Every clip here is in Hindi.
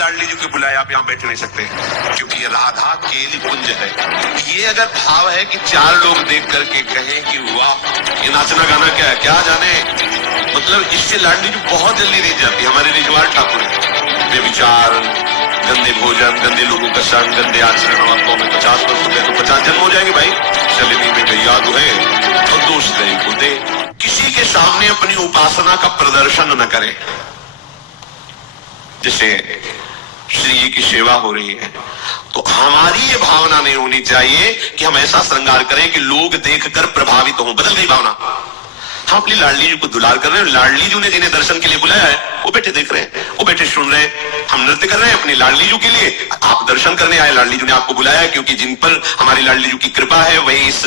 लाडली जी को बुलाया आप यहाँ बैठ नहीं सकते, क्योंकि ये राधा केली कुंज है। ये अगर भाव है कि चार लोग देख करके कहें कि वाह ये नाचना गाना क्या है, क्या जाने, मतलब इससे लाडली जी बहुत जल्दी रीत जाती है। हमारे रिजवार ठाकुर है, बेविचार, गंदे भोजन, गंदे लोगों का संग, गंदे आचरण, आपको में 50 वर्ष हो गए तो 50 जन्म हो जाएंगे भाई। शलिनी में गैया दुहे और दोष दे को दे। किसी के सामने अपनी उपासना का प्रदर्शन न करें। जैसे श्री जी की सेवा हो रही है तो हमारी ये भावना नहीं होनी चाहिए कि हम ऐसा श्रृंगार करें कि लोग देखकर प्रभावित हों। बदल गई भावना। हम अपनी लाडली जी को दुलार कर रहे हैं, लाडली जी ने जिन्हें दर्शन के लिए बुलाया है वो बैठे देख रहे हैं, वो बैठे सुन रहे हैं। हम नृत्य कर रहे हैं अपनी लाडली जी के लिए, आप दर्शन करने आए, लाडली जी ने आपको बुलाया है, क्योंकि जिन पर हमारी लाडली जी की कृपा है वही इस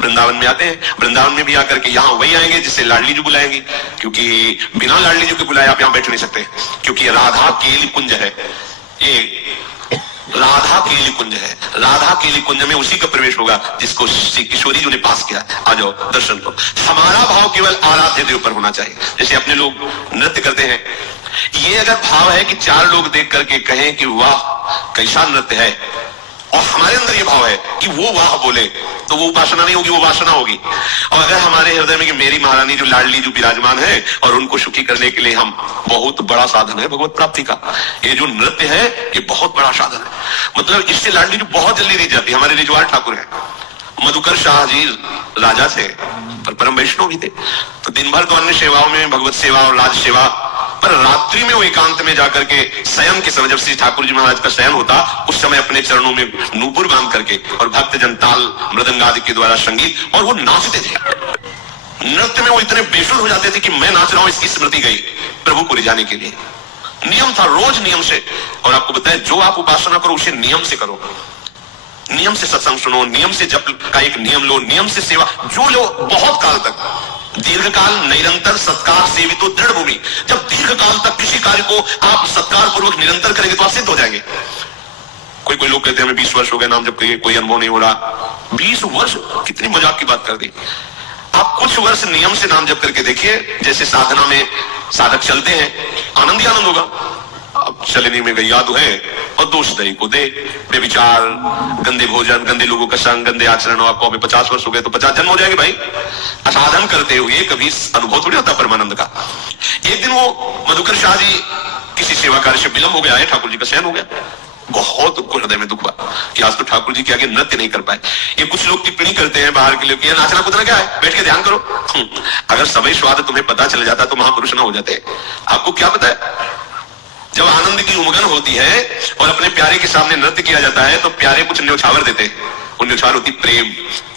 वृंदावन में आते हैं। वृंदावन में भी आकर के यहाँ वही आएंगे जिससे लाडली जी बुलाएंगे, क्योंकि बिना लाडली जी के बुलाए आप यहाँ बैठ नहीं सकते, क्योंकि राधा केली कुंज है। ये राधा केली कुंज है। राधा केली कुंज में उसी का प्रवेश होगा जिसको श्री किशोरी जी ने पास किया। आ जाओ दर्शन करो। हमारा भाव केवल आराध्य देव पर होना चाहिए। जैसे अपने लोग नृत्य करते हैं, ये अगर भाव है कि चार लोग देख करके कहें कि वाह कैसा नृत्य है, और हमारे अंदर ये भाव है कि वो वाह बोले, तो वो उपासना नहीं होगी, वो वासना होगी। और अगर हमारे हृदय में कि मेरी महारानी जो लाडली जो विराजमान है और उनको सुखी करने के लिए हम, बहुत बड़ा साधन है भगवत प्राप्ति का ये जो नृत्य है, ये बहुत बड़ा साधन है। मतलब इससे लाडली जो बहुत जल्दी रीत जाती है। हमारे रिजवार ठाकुर है, मधुकर शाह जी राजा थे पर परम वैष्णव भी थे, तो दिन भर तो अन्य सेवाओं में भगवत सेवा और राज सेवा, पर रात्रि में वो एकांत में जाकर के शयन के समय, जब श्री ठाकुर जी महाराज का शयन होता उस समय अपने चरणों में नूपुर बांध करके और भक्त जन ताल मृदंग आदि के द्वारा संगीत, और वो नाचते थे। नृत्य में वो इतने बेसुध हो जाते थे कि मैं नाच रहा हूं इसकी स्मृति गई प्रभु को रिझाने के लिए। नियम था, रोज नियम से। और आपको बताया जो आप उपासना करो उसे नियम से करो, नियम से सत्संग सुनो, नियम से जप का एक नियम लो, नियम से सेवा जो लो, बहुत काल तक दीर्घकाल निरंतर सत्कार सेवितो दृढ़ भूमि। जब दीर्घकाल तक किसी कार्य को आप सत्कार पूर्वक निरंतर करेंगे तो आप सिद्ध हो जाएंगे। कोई लोग कहते हैं हमें 20 वर्ष हो गए नाम जब कोई अनुभव नहीं हो रहा। 20 वर्ष कितनी मजाक की बात कर दी। आप कुछ वर्ष नियम से नाम जप करके देखिए, जैसे साधना में साधक चलते हैं, आनंद ही आनंद होगा। अब शलिनी में गैया दुहे और दोष दही को दे। बेविचार, गंदे भोजन, गंदे लोगों का संग, गंदे आचरण, आपको अभी 50 वर्ष हो गए तो 50 जन्म हो जाएंगे भाई। साधन करते हुए कभी अनुभव थोड़ी होता परमानंद का। एक दिन वो मधुकर शाह जी किसी सेवा कार्य से विलंब हो गया है, ठाकुर जी का शयन हो गया। बहुत उनको हृदय में दुख हुआ कि आज तो ठाकुर जी के आगे नृत्य नहीं कर पाए। ये कुछ लोग टिप्पणी करते हैं बाहर के लिए, नाचना कूदना क्या है, बैठ के ध्यान करो। अगर समय स्वाद तुम्हें पता चल जाता तो महापुरुष ना हो जाते। आपको क्या पता है, जब आनंद की उमगन होती है और अपने प्यारे के सामने नृत्य किया जाता है तो प्यारे कुछ न्योछावर देते हैं। वो न्योछावर होती प्रेम,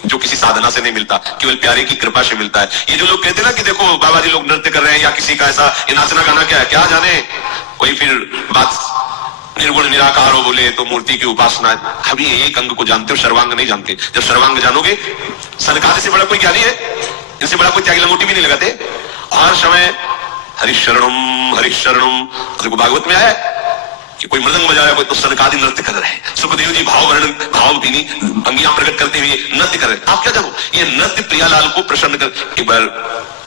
जो किसी साधना से नहीं मिलता, केवल प्यारे की कृपा से मिलता है। ये जो लोग कहते हैं ना कि देखो बाबा जी लोग नृत्य कर रहे हैं या किसी का ऐसा, ये नाचना गाना क्या है, क्या जाने, कोई फिर बात निर्गुण निराकार हो बोले तो मूर्ति की उपासना। अभी एक अंग को जानते हो, सर्वांग नहीं जानते। जब सर्वांग जानोगे, सनकादि से बड़ा कोई ज्ञानी है, इनसे बड़ा कोई त्यागी लंगोटी भी नहीं लगाते। हर समय हरिशरणम हरिशरणम। देखो भागवत में आया कि कोई मृदंग बजा रहा है, कोई तो सनकादि नृत्य कर रहे हैं। सुखदेव जी भाव वर्णन, भाव भीनी अंगियां प्रकट करते हुए नृत्य कर रहे हैं। आप क्या जानो, ये नृत्य प्रियालाल को प्रसन्न कर। एक बार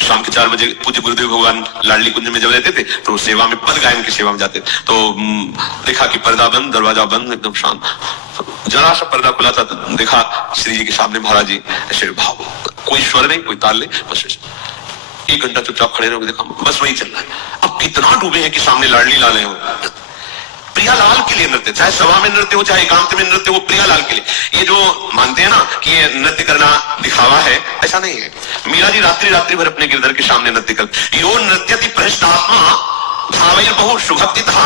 शाम के 4 बजे पूज्य गुरुदेव भगवान लाडली कुंज में जब रहते थे तो सेवा में पद गायन की सेवा में जाते तो देखा कि पर्दा बंद, दरवाजा बंद, एकदम शांत। जरा सा पर्दा खुला था तो देखा श्री जी के सामने महाराज जी ऐसे भाव, कोई स्वर नहीं, कोई ताल नहीं, बस 1 घंटा चुपचाप खड़े रहोगे, देखा बस वही चल रहा है। अब कितना डूबे हैं कि सामने लाडली लाले हो। प्रियालाल के लिए नृत्य, चाहे सभा में नृत्य हो चाहे एकांत में नृत्य हो, प्रियालाल के लिए। ये जो मानते हैं ना कि ये नृत्य करना दिखावा है, ऐसा नहीं है। मीरा जी रात्रि भर अपने गिरधर के सामने नृत्य करते। यो नृत्यति भ्रष्टात्मा भावैर बहु सुभक्तितः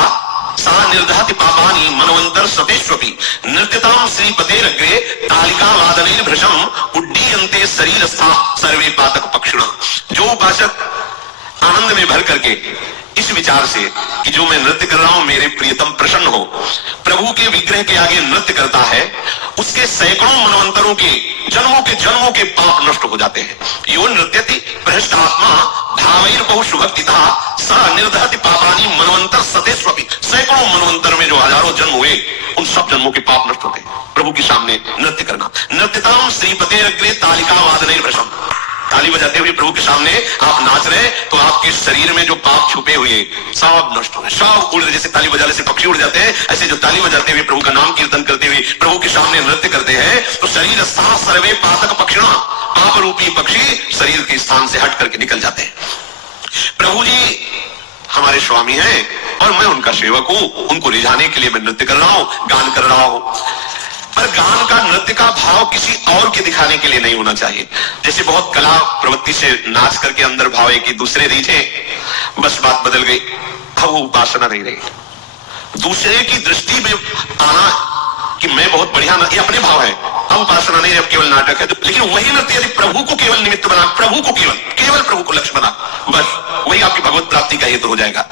सा निर्दहति पापानि मनवंतर सतेष्वपि। नृत्यताम श्रीपतेरग्रे तालिका वादनैर भृशम उड्डीयन्ते शरीरस्था सर्वे पातक पक्षिणः। जो उपासक आनंद में भर करके इस विचार से कि जो मैं नृत्य कर रहा हूं मेरे प्रियतम प्रसन्न हो, प्रभु के विग्रह के आगे नृत्य करता है, उसके सैकड़ों मनवंतरों के जन्मों के पाप नष्ट हो जाते हैं। यो नृत्यति भ्रष्ट आत्मा भावैर बहु सुभक्तितः सा निर्दहति पापानि मनवंतर सतेष्वपि। सैकड़ों मनवंतर में जो हजारों जन्म हुए, उन सब जन्मों के पाप नष्ट होते हैं। प्रभु के सामने नृत्य करना। नृत्यताम श्रीपतेरग्रे तालिका वादनैर भृशम। ताली बजाते हुए प्रभु के सामने आप नाच रहे, तो आपके शरीर में जो पाप छुपे हुए सब नष्ट हो रहे, सब उड़ रहे। जैसे ताली बजाने से पक्षी उड़ जाते हैं, ऐसे जो ताली बजाते हुए प्रभु का नाम कीर्तन करते हुए प्रभु के सामने नृत्य करते हैं, तो शरीर सा सर्वे पातक पक्षिणा, पाप रूपी पक्षी शरीर के स्थान से हट करके निकल जाते हैं। प्रभु जी हमारे स्वामी हैं और मैं उनका सेवक हूं, उनको रिझाने के लिए मैं नृत्य कर रहा हूं, गान कर रहा हूं। पर गान का, नृत्य का भाव किसी और के दिखाने के लिए नहीं होना चाहिए। जैसे बहुत कला प्रवृत्ति से नाच करके अंदर भाव है कि दूसरे रीझे, बस बात बदल गई, अब वो उपासना नहीं रही। दूसरे की दृष्टि में आना कि मैं बहुत बढ़िया, ये अपने भाव है, अब उपासना नहीं, अब केवल नाटक है। लेकिन वही नृत्य यदि प्रभु को केवल निमित्त बना, प्रभु को केवल प्रभु को लक्ष्य बना, बस वही आपकी भगवत प्राप्ति का हेतु हो जाएगा।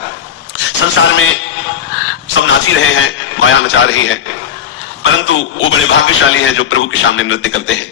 संसार में सब नाच ही रहे हैं, माया नचा रही है, परंतु वो बड़े भाग्यशाली हैं जो प्रभु के सामने नृत्य करते हैं।